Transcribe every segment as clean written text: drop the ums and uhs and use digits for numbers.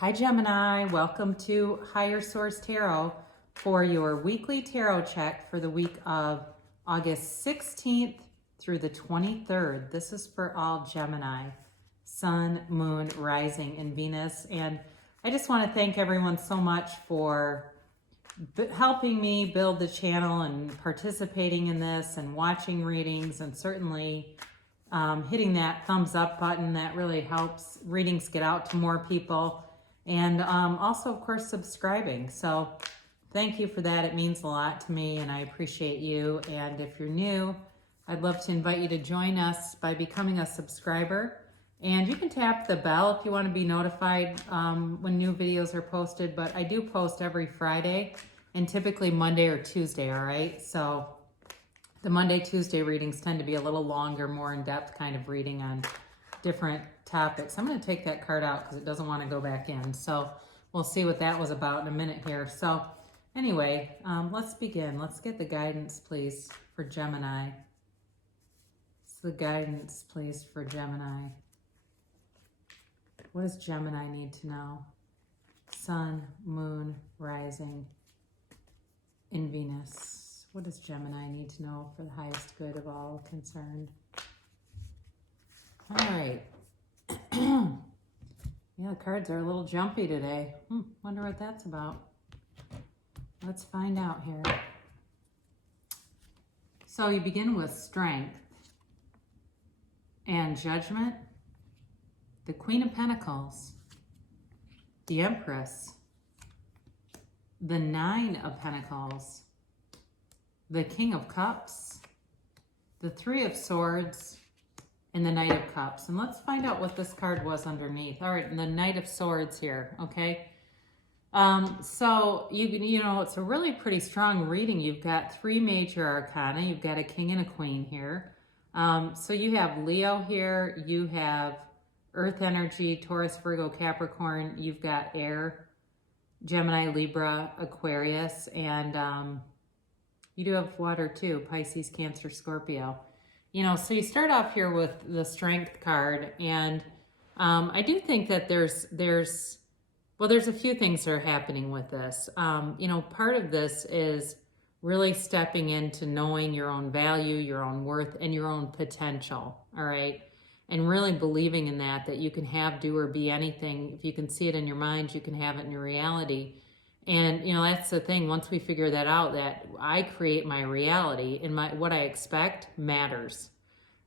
Hi Gemini, welcome to Higher Source Tarot for your weekly tarot check for the week of August 16th through the 23rd. This is for all Gemini, Sun, Moon, Rising, and Venus. And I just want to thank everyone so much for helping me build the channel and participating in this and watching readings, and certainly hitting that thumbs up button. That really helps readings get out to more people. And also, of course, subscribing. So thank you for that. It means a lot to me and I appreciate you. And if you're new, I'd love to invite you to join us by becoming a subscriber. And you can tap the bell if you want to be notified when new videos are posted. But I do post every Friday and typically Monday or Tuesday, all right? So the Monday, Tuesday readings tend to be a little longer, more in-depth kind of reading on different topics. I'm going to take that card out because it doesn't want to go back in. So we'll see what that was about in a minute here. So anyway, let's begin. Let's get the guidance, please, for Gemini. It's the guidance, please, for Gemini. What does Gemini need to know? Sun, Moon, Rising, in Venus. What does Gemini need to know for the highest good of all concerned? All right. Yeah, the cards are a little jumpy today. Wonder what that's about. Let's find out here. So you begin with Strength and Judgment, the Queen of Pentacles, the Empress, the Nine of Pentacles, the King of Cups, the Three of Swords, and the Knight of Cups. And let's find out what this card was underneath. All right, and the Knight of Swords here, okay? So, you know, it's a really pretty strong reading. You've got three major arcana. You've got a king and a queen here. So you have Leo here. You have Earth energy, Taurus, Virgo, Capricorn. You've got air, Gemini, Libra, Aquarius. And you do have water too, Pisces, Cancer, Scorpio. You know, so you start off here with the Strength card, and I do think that there's a few things that are happening with this. You know, part of this is really stepping into knowing your own value, your own worth, and your own potential, all right? And really believing in that you can have, do, or be anything. If you can see it in your mind, you can have it in your reality. And, you know, that's the thing. Once we figure that out, that I create my reality, and what I expect matters.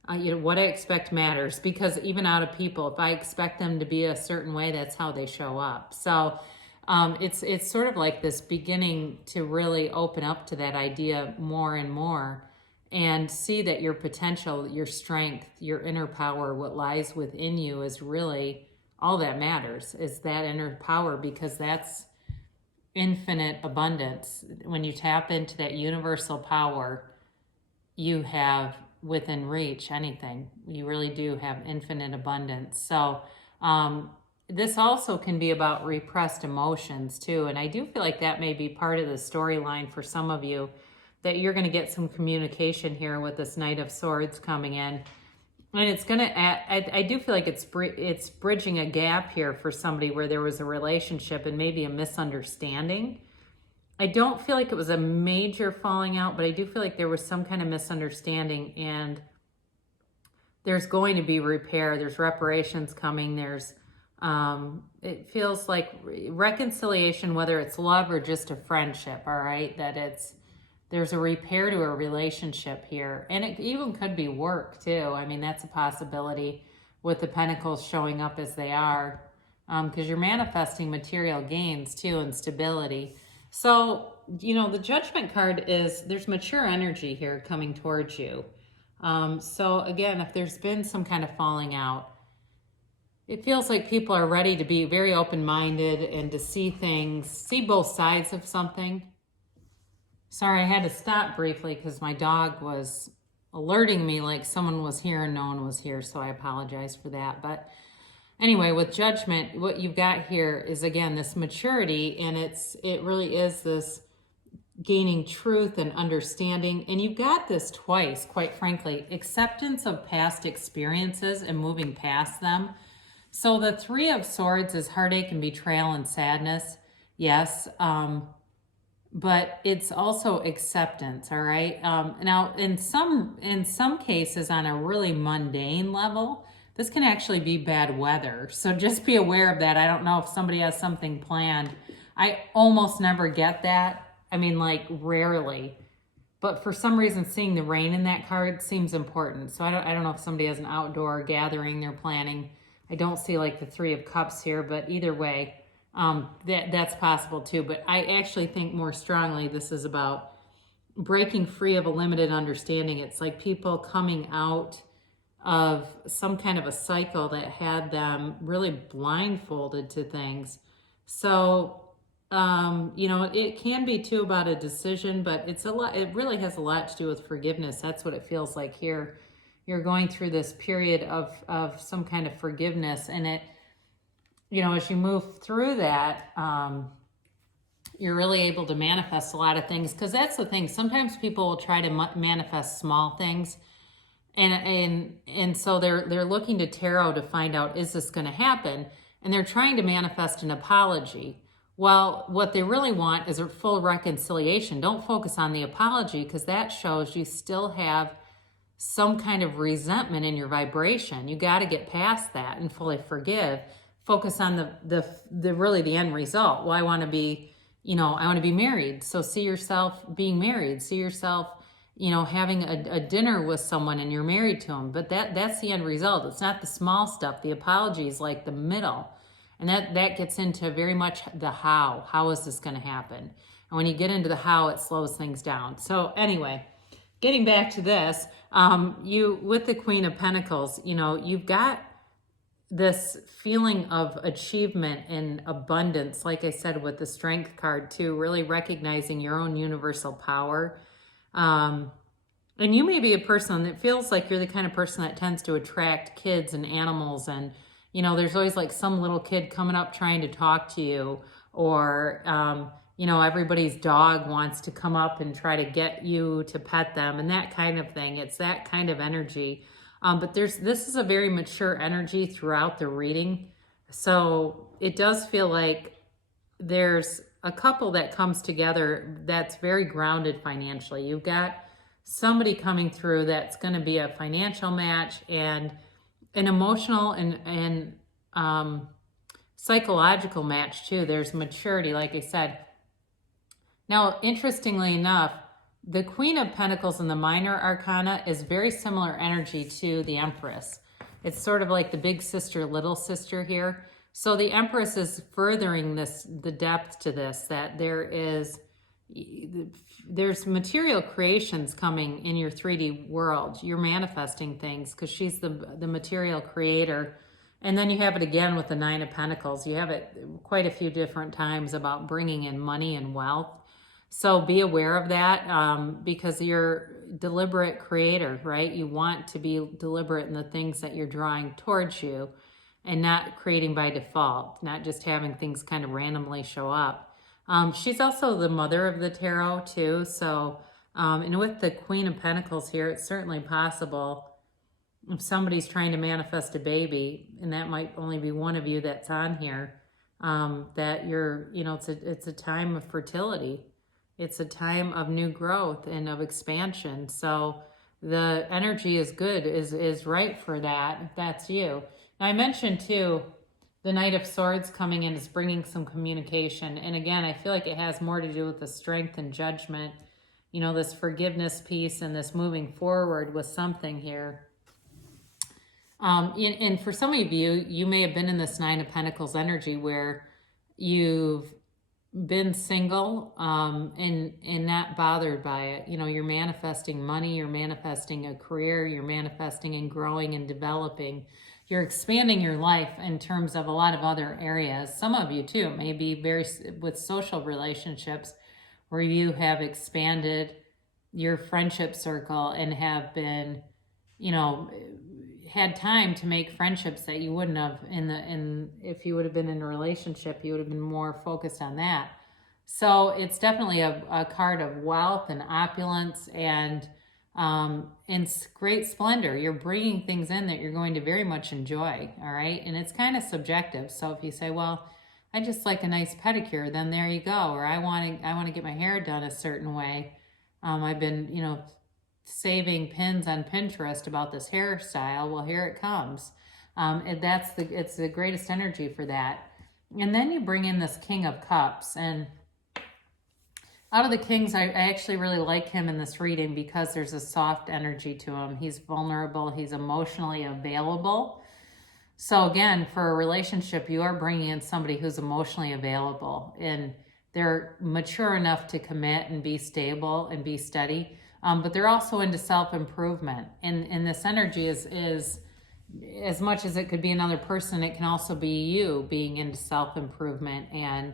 You know, what I expect matters, because even out of people, if I expect them to be a certain way, that's how they show up. So it's sort of like this beginning to really open up to that idea more and more, and see that your potential, your strength, your inner power, what lies within you is really all that matters, is that inner power, because that's infinite abundance. When you tap into that universal power, you have within reach anything. You really do have infinite abundance. So this also can be about repressed emotions too. And I do feel like that may be part of the storyline for some of you, that you're going to get some communication here with this Knight of Swords coming in. And it's going to add, I do feel like it's bridging a gap here for somebody where there was a relationship and maybe a misunderstanding. I don't feel like it was a major falling out, but I do feel like there was some kind of misunderstanding, and there's going to be repair. There's reparations coming. There's, it feels like reconciliation, whether it's love or just a friendship, all right? That there's a repair to a relationship here. And it even could be work too. I mean, that's a possibility with the Pentacles showing up as they are, because you're manifesting material gains too and stability. So, you know, the Judgment card is, there's mature energy here coming towards you. So again, if there's been some kind of falling out, it feels like people are ready to be very open-minded and to see things, see both sides of something. Sorry, I had to stop briefly because my dog was alerting me like someone was here and no one was here, so I apologize for that. But anyway, with Judgment, what you've got here is, again, this maturity, and it really is this gaining truth and understanding. And you've got this twice, quite frankly, acceptance of past experiences and moving past them. So the Three of Swords is heartache and betrayal and sadness. Yes. But it's also acceptance. All right. Now, in some cases, on a really mundane level, this can actually be bad weather. So just be aware of that. I don't know if somebody has something planned. I almost never get that. I mean, like rarely. But for some reason, seeing the rain in that card seems important. So I don't know if somebody has an outdoor gathering they're planning. I don't see like the Three of Cups here, but either way, that's possible too. But I actually think more strongly this is about breaking free of a limited understanding. It's like people coming out of some kind of a cycle that had them really blindfolded to things. So, it can be too about a decision, but it's a lot, it really has a lot to do with forgiveness. That's what it feels like here. You're going through this period of some kind of forgiveness, and it, as you move through that, you're really able to manifest a lot of things. Because that's the thing. Sometimes people will try to manifest small things, and so they're looking to tarot to find out, is this going to happen? And they're trying to manifest an apology. Well, what they really want is a full reconciliation. Don't focus on the apology, because that shows you still have some kind of resentment in your vibration. You got to get past that and fully forgive. Focus on the really the end result. Well, I want to be married. So see yourself being married. See yourself, having a dinner with someone and you're married to them. But that's the end result. It's not the small stuff. The apology is like the middle. And that gets into very much the how. How is this going to happen? And when you get into the how, it slows things down. So anyway, getting back to this, with the Queen of Pentacles, you've got this feeling of achievement and abundance, like I said, with the Strength card too, really recognizing your own universal power. And you may be a person that feels like you're the kind of person that tends to attract kids and animals, and there's always like some little kid coming up trying to talk to you, or everybody's dog wants to come up and try to get you to pet them, and that kind of thing. It's that kind of energy. But this is a very mature energy throughout the reading. So it does feel like there's a couple that comes together that's very grounded financially. You've got somebody coming through that's going to be a financial match and an emotional and psychological match too. There's maturity, like I said. Now, interestingly enough, the Queen of Pentacles in the Minor Arcana is very similar energy to the Empress. It's sort of like the big sister, little sister here. So the Empress is furthering the depth to this, that there's material creations coming in your 3D world. You're manifesting things because she's the material creator. And then you have it again with the Nine of Pentacles. You have it quite a few different times about bringing in money and wealth. So be aware of that, because you're a deliberate creator, right? You want to be deliberate in the things that you're drawing towards you and not creating by default, not just having things kind of randomly show up. She's also the mother of the tarot too. So, and with the Queen of Pentacles here, it's certainly possible if somebody's trying to manifest a baby, and that might only be one of you that's on here, that you're, it's a time of fertility. It's a time of new growth and of expansion. So the energy is good, is right for that, if that's you. Now, I mentioned too, the Knight of Swords coming in is bringing some communication. And again, I feel like it has more to do with the strength and judgment, this forgiveness piece and this moving forward with something here. And for some of you, you may have been in this Nine of Pentacles energy where you've been single and not bothered by it. You're manifesting money, you're manifesting a career, you're manifesting and growing and developing. You're expanding your life in terms of a lot of other areas. Some of you too may be very with social relationships where you have expanded your friendship circle and have been, had time to make friendships that you wouldn't have if you would have been in a relationship, you would have been more focused on that. So it's definitely a card of wealth and opulence and in great splendor. You're bringing things in that you're going to very much enjoy, all right? And it's kind of subjective. So if you say, well, I just like a nice pedicure, then there you go. Or I want to get my hair done a certain way. I've been, saving pins on Pinterest about this hairstyle. Well, here it comes. It's the greatest energy for that. And then you bring in this King of Cups, and out of the kings, I actually really like him in this reading because there's a soft energy to him. He's vulnerable. He's emotionally available. So again, for a relationship, you are bringing in somebody who's emotionally available, and they're mature enough to commit and be stable and be steady. But they're also into self-improvement. And this energy is as much as it could be another person, it can also be you being into self-improvement and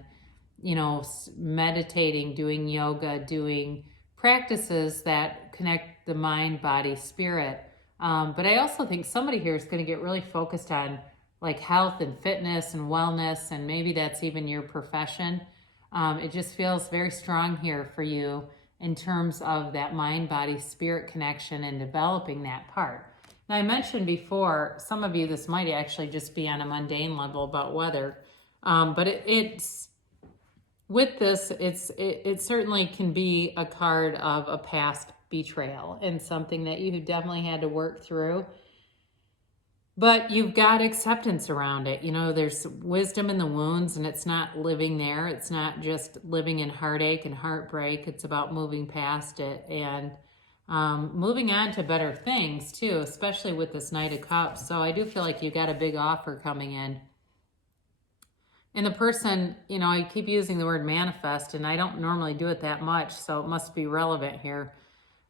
meditating, doing yoga, doing practices that connect the mind, body, spirit. But I also think somebody here is going to get really focused on like health and fitness and wellness, and maybe that's even your profession. It just feels very strong here for you in terms of that mind, body, spirit connection and developing that part. Now, I mentioned before, some of you, this might actually just be on a mundane level about weather, but it's with this, it certainly can be a card of a past betrayal and something that you definitely had to work through. But you've got acceptance around it. There's wisdom in the wounds, and it's not living there. It's not just living in heartache and heartbreak. It's about moving past it and moving on to better things too, especially with this Knight of Cups. So I do feel like you got a big offer coming in. And the person, I keep using the word manifest, and I don't normally do it that much, so it must be relevant here.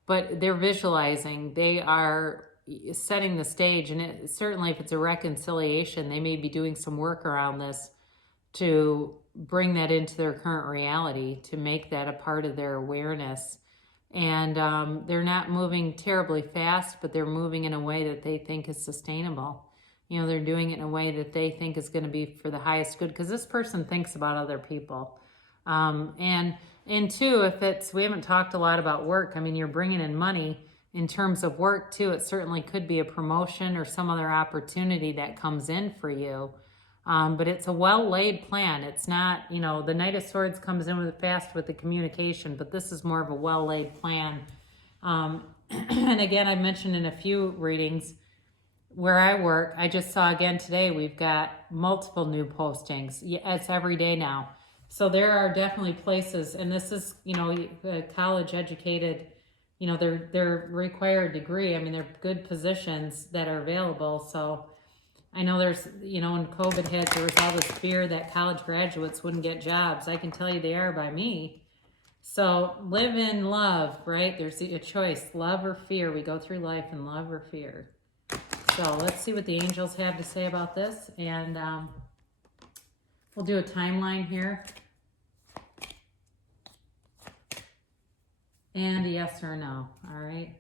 But they're visualizing, they are setting the stage, and certainly if it's a reconciliation, they may be doing some work around this to bring that into their current reality, to make that a part of their awareness. And they're not moving terribly fast, but they're moving in a way that they think is sustainable. They're doing it in a way that they think is going to be for the highest good, because this person thinks about other people. And two, we haven't talked a lot about work. I mean, you're bringing in money in terms of work too. It certainly could be a promotion or some other opportunity that comes in for you. But it's a well-laid plan. It's not, the Knight of Swords comes in fast with the communication, but this is more of a well-laid plan. And again, I mentioned in a few readings, where I work, I just saw again today, we've got multiple new postings. It's every day now. So there are definitely places, and this is, college educated, they're required degree. I mean, they're good positions that are available. So I know there's, when COVID hit, there was all this fear that college graduates wouldn't get jobs. I can tell you they are by me. So live in love, right? There's a choice, love or fear. We go through life in love or fear. So let's see what the angels have to say about this, and we'll do a timeline here. And a yes or no, all right?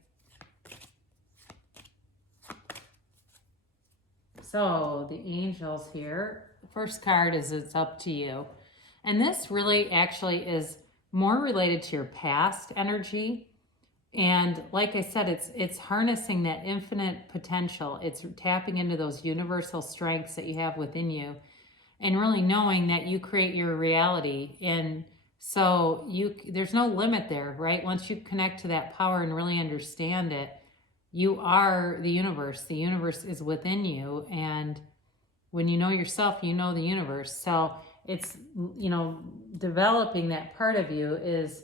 So the angels here, the first card is it's up to you. And this really actually is more related to your past energy. And like I said, it's harnessing that infinite potential. It's tapping into those universal strengths that you have within you, and really knowing that you create your reality. And so there's no limit there, right? Once you connect to that power and really understand it, you are the universe. The universe is within you. And when you know yourself, you know the universe. So it's, developing that part of you is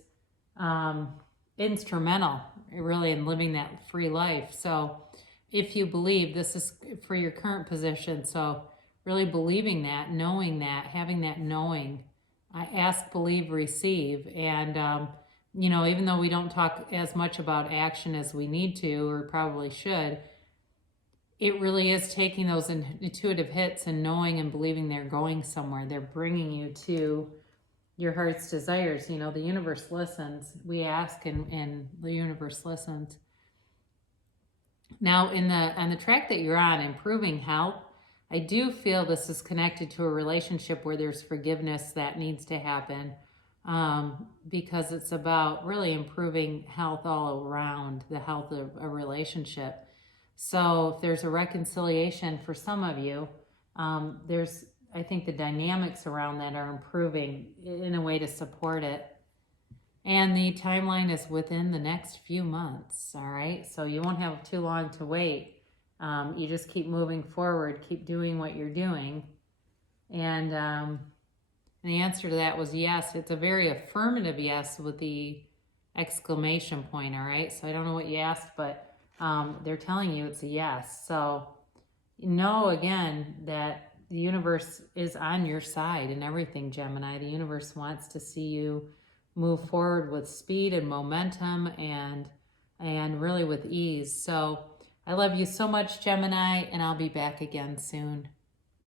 instrumental really in living that free life. So if you believe this is for your current position, so really believing that, knowing that, having that knowing, I ask, believe, receive. And even though we don't talk as much about action as we need to or probably should, it really is taking those intuitive hits and knowing and believing they're going somewhere. They're bringing you to your heart's desires. The universe listens. We ask and the universe listens. Now, on the track that you're on, improving health, I do feel this is connected to a relationship where there's forgiveness that needs to happen. because it's about really improving health all around, the health of a relationship. So if there's a reconciliation for some of you, I think the dynamics around that are improving in a way to support it. And the timeline is within the next few months, all right? So you won't have too long to wait. You just keep moving forward, keep doing what you're doing. And the answer to that was yes. It's a very affirmative yes with the exclamation point, all right? So I don't know what you asked, but they're telling you it's a yes. So know again that the universe is on your side in everything, Gemini. The universe wants to see you move forward with speed and momentum and really with ease. So I love you so much, Gemini, and I'll be back again soon.